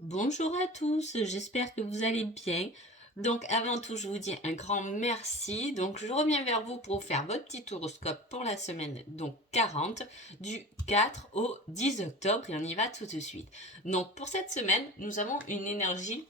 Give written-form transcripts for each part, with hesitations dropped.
Bonjour à tous, j'espère que vous allez bien. Donc avant tout, je vous dis un grand merci. Donc je reviens vers vous pour faire votre petit horoscope pour la semaine 40 du 4 au 10 octobre et on y va tout de suite. Donc pour cette semaine, nous avons une énergie.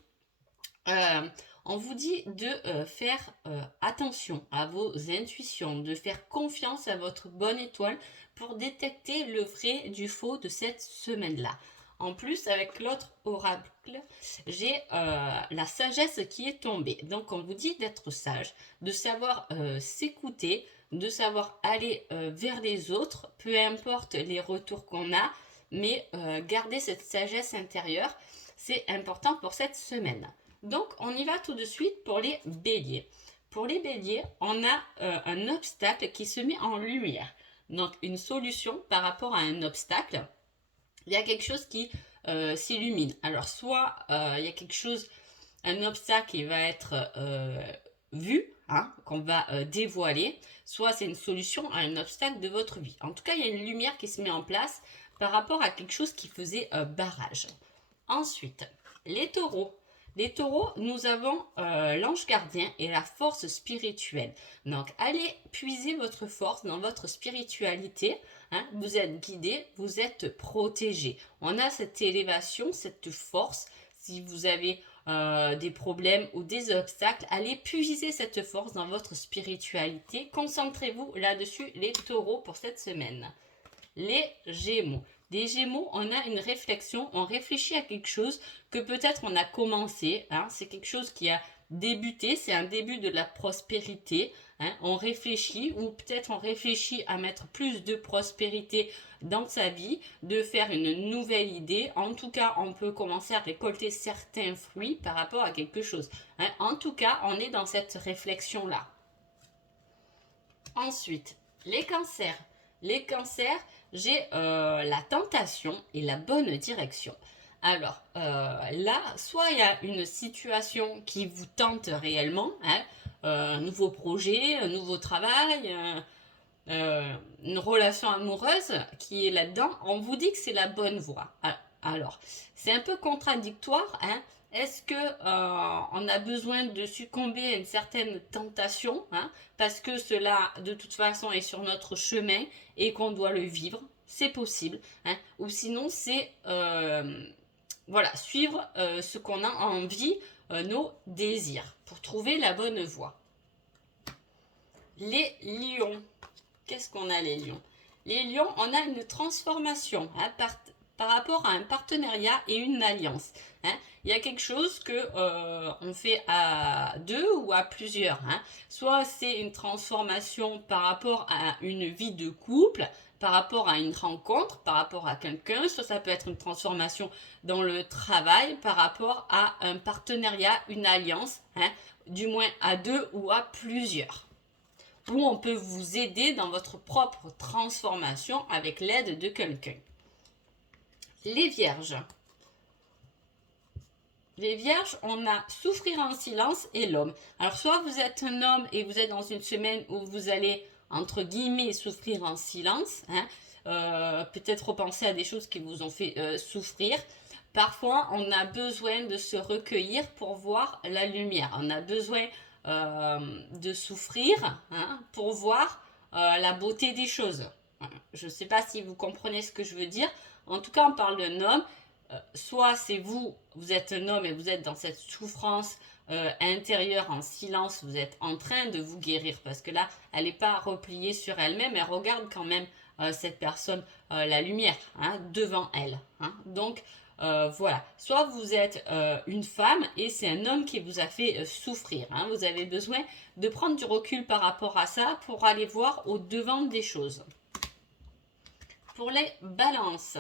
euh, on vous dit de faire attention à vos intuitions, de faire confiance à votre bonne étoile pour détecter le vrai du faux de cette semaine-là. En plus, avec l'autre oracle, j'ai la sagesse qui est tombée. Donc, on vous dit d'être sage, de savoir s'écouter, de savoir aller vers les autres, peu importe les retours qu'on a, mais garder cette sagesse intérieure, c'est important pour cette semaine. Donc, on y va tout de suite pour les béliers. Pour les béliers, on a un obstacle qui se met en lumière. Donc, une solution par rapport à un obstacle. Il y a quelque chose qui s'illumine. Alors, soit il y a quelque chose, un obstacle qui va être vu, hein, qu'on va dévoiler, soit c'est une solution à un obstacle de votre vie. En tout cas, il y a une lumière qui se met en place par rapport à quelque chose qui faisait barrage. Ensuite, les taureaux. Les taureaux, nous avons l'ange gardien et la force spirituelle. Donc, allez puiser votre force dans votre spiritualité. Hein. Vous êtes guidé, vous êtes protégé. On a cette élévation, cette force. Si vous avez des problèmes ou des obstacles, allez puiser cette force dans votre spiritualité. Concentrez-vous là-dessus, les taureaux, pour cette semaine. Les Gémeaux. Les Gémeaux, on a une réflexion, on réfléchit à quelque chose que peut-être on a commencé, hein, c'est quelque chose qui a débuté, c'est un début de la prospérité, hein, on réfléchit ou peut-être on réfléchit à mettre plus de prospérité dans sa vie, de faire une nouvelle idée. En tout cas, on peut commencer à récolter certains fruits par rapport à quelque chose. Hein. En tout cas, on est dans cette réflexion-là. Ensuite, les cancers. Les cancers, j'ai la tentation et la bonne direction. Alors là, soit il y a une situation qui vous tente réellement, hein, un nouveau projet, un nouveau travail, une relation amoureuse qui est là-dedans, on vous dit que c'est la bonne voie. Alors, c'est un peu contradictoire, hein. Est-ce que on a besoin de succomber à une certaine tentation, hein, parce que cela, de toute façon, est sur notre chemin et qu'on doit le vivre? C'est possible, hein. Ou sinon, c'est voilà, suivre ce qu'on a envie, nos désirs, pour trouver la bonne voie. Les lions. Qu'est-ce qu'on a, les lions? Les lions, on a une transformation, hein, par rapport à un partenariat et une alliance. Hein. Il y a quelque chose que on fait à deux ou à plusieurs. Hein. Soit c'est une transformation par rapport à une vie de couple, par rapport à une rencontre, par rapport à quelqu'un, soit ça peut être une transformation dans le travail, par rapport à un partenariat, une alliance, hein, du moins à deux ou à plusieurs, où on peut vous aider dans votre propre transformation avec l'aide de quelqu'un. Les vierges. Les vierges, on a souffrir en silence et l'homme. Alors soit vous êtes un homme et vous êtes dans une semaine où vous allez, entre guillemets, souffrir en silence, hein, peut-être repenser à des choses qui vous ont fait souffrir. Parfois, on a besoin de se recueillir pour voir la lumière. On a besoin de souffrir, hein, pour voir la beauté des choses. Je ne sais pas si vous comprenez ce que je veux dire. En tout cas, on parle d'un homme. Soit c'est vous, vous êtes un homme et vous êtes dans cette souffrance intérieure en silence, vous êtes en train de vous guérir parce que là, elle n'est pas repliée sur elle-même, elle regarde quand même cette personne, la lumière, hein, devant elle. Hein. Donc, voilà. Soit vous êtes une femme et c'est un homme qui vous a fait souffrir. Hein. Vous avez besoin de prendre du recul par rapport à ça pour aller voir au devant des choses. Pour les balances.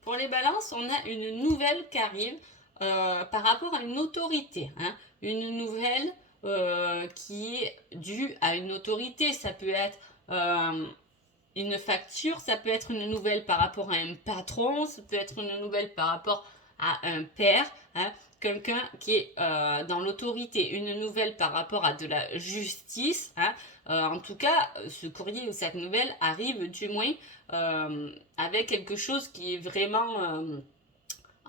Pour les balances, on a une nouvelle qui arrive par rapport à une autorité. Hein. Une nouvelle qui est due à une autorité. Ça peut être une facture, ça peut être une nouvelle par rapport à un patron, ça peut être une nouvelle par rapport à un père, hein, quelqu'un qui est dans l'autorité, une nouvelle par rapport à de la justice. Hein. En tout cas, ce courrier ou cette nouvelle arrive du moins avec quelque chose qui est vraiment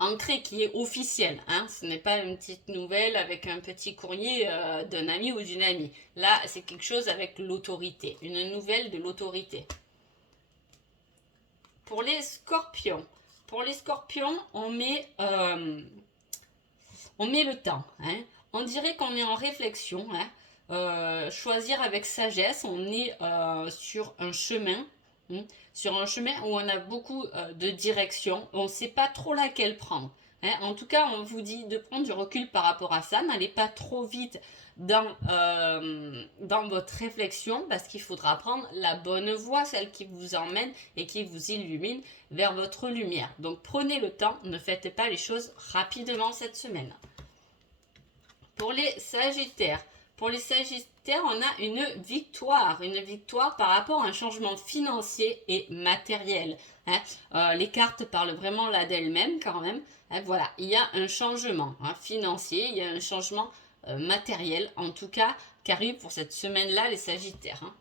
ancré, qui est officiel. Hein. Ce n'est pas une petite nouvelle avec un petit courrier d'un ami ou d'une amie. Là, c'est quelque chose avec l'autorité, une nouvelle de l'autorité. Pour les scorpions, on met le temps. Hein. On dirait qu'on est en réflexion. Hein. Choisir avec sagesse, on est sur un chemin. Sur un chemin où on a beaucoup de directions, on ne sait pas trop laquelle prendre. Hein. En tout cas, on vous dit de prendre du recul par rapport à ça, n'allez pas trop vite dans votre réflexion parce qu'il faudra prendre la bonne voie, celle qui vous emmène et qui vous illumine vers votre lumière. Donc prenez le temps, ne faites pas les choses rapidement cette semaine. Pour les Sagittaires, on a une victoire par rapport à un changement financier et matériel. Hein. Les cartes parlent vraiment là d'elles-mêmes quand même. Hein, voilà, il y a un changement financier, il y a un changement matériel en tout cas qui arrive pour cette semaine-là les Sagittaires. Hein.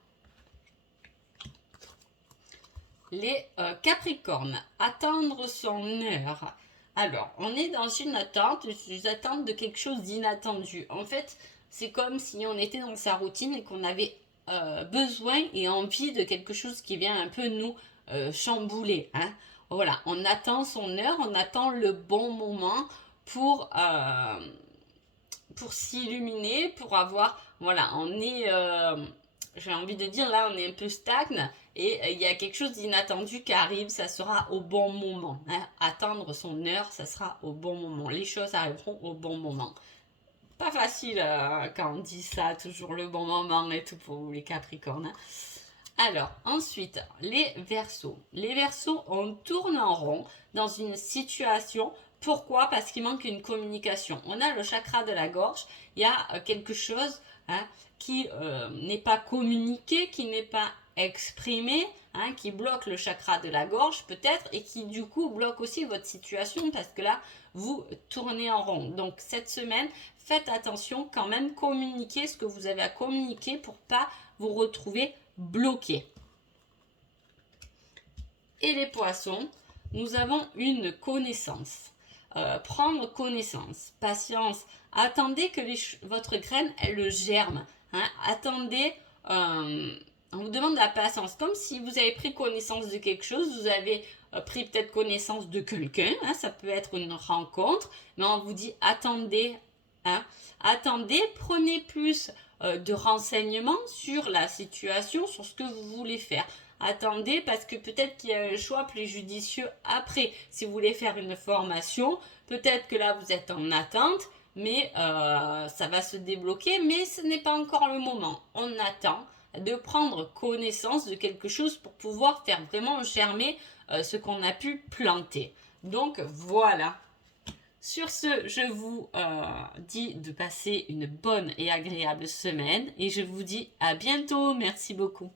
Les Capricornes, attendre son heure. Alors, on est dans une attente de quelque chose d'inattendu. En fait, c'est comme si on était dans sa routine et qu'on avait besoin et envie de quelque chose qui vient un peu nous chambouler. Hein. Voilà, on attend son heure, on attend le bon moment pour s'illuminer, pour avoir... Voilà, on est... j'ai envie de dire, là, on est un peu stagne et il y a quelque chose d'inattendu qui arrive, ça sera au bon moment. Hein. Attendre son heure, ça sera au bon moment. Les choses arriveront au bon moment. Pas facile quand on dit ça, toujours le bon moment et tout pour vous les Capricornes. Hein. Alors, ensuite, les Verseaux. Les Verseaux, on tourne en rond dans une situation. Pourquoi? Parce qu'il manque une communication. On a le chakra de la gorge, il y a quelque chose qui n'est pas communiqué, qui n'est pas exprimé, qui bloque le chakra de la gorge peut-être et qui du coup bloque aussi votre situation parce que là, vous tournez en rond. Donc cette semaine, faites attention quand même, communiquez ce que vous avez à communiquer pour pas vous retrouver bloqué. Et les Poissons, nous avons une connaissance. Prendre connaissance, patience. Attendez que votre graine, elle germe. Hein. Attendez, on vous demande de la patience. Comme si vous avez pris connaissance de quelque chose, vous avez pris peut-être connaissance de quelqu'un. Hein, ça peut être une rencontre. Mais on vous dit attendez. Hein, attendez, prenez plus de renseignements sur la situation, sur ce que vous voulez faire. Attendez parce que peut-être qu'il y a un choix plus judicieux après. Si vous voulez faire une formation, peut-être que là vous êtes en attente, mais ça va se débloquer, mais ce n'est pas encore le moment. On attend de prendre connaissance de quelque chose pour pouvoir faire vraiment germer ce qu'on a pu planter. Donc voilà. Sur ce, je vous dis de passer une bonne et agréable semaine et je vous dis à bientôt. Merci beaucoup.